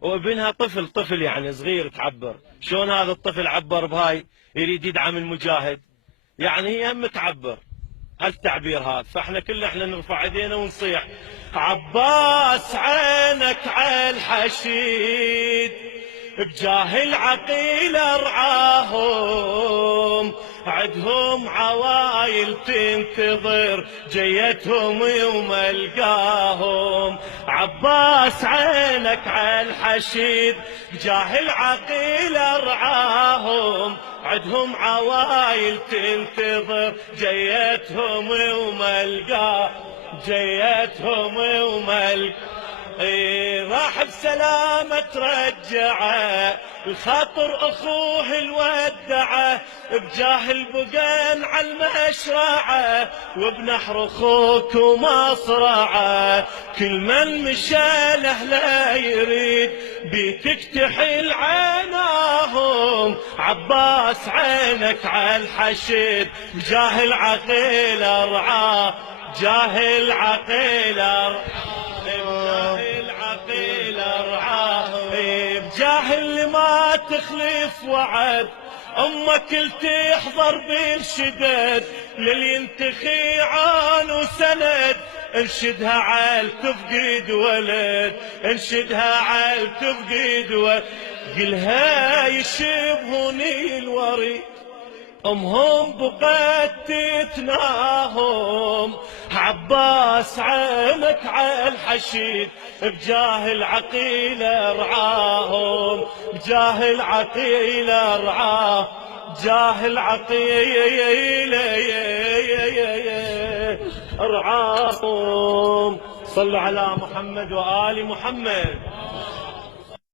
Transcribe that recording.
وابنها طفل يعني صغير تعبر. شلون هذا الطفل عبر بهاي؟ يريد يدعم المجاهد، يعني هي هم تعبر هالتعبير هذا. فاحنا احنا نرفع ايدينا ونصيح عباس عينك على الحشيد، بجاه العقيل ارعاهم، عدهم عوايل تنتظر جيتهم يوم القاهم. عباس عينك على الحشيد، بجاه العقيل ارعاهم، عدهم عوايل تنتظر جيتهم يوم القاهم، جيتهم يوم القاهم. راح بسلامة ترجعه، الخاطر اخوه الودعه، بجاه البقين على المشرعه، وبنحر اخوك ومصرعه. كل من مشى له لا يريد بيتك تحل عيناهم. عباس عينك على الحشد، بجاه العقيل ارعاه، جاه العقيل ارعاه، بجاه العقيل ارعاه، بجاه اللي ما تخلف وعد، امك تحضر بالشدد للي ينتخي عان وسند. انشدها عال تفقد ولد، انشدها عال تفقد ولد، قلها يشبهني الوريد، امهم بقت تتناهم. عباس عينك على الحشيد، بجاه العقيل ارعاهم، بجاه العقيل ارعاه، جاه العقيل ارعاهم. صلوا على محمد وآل محمد.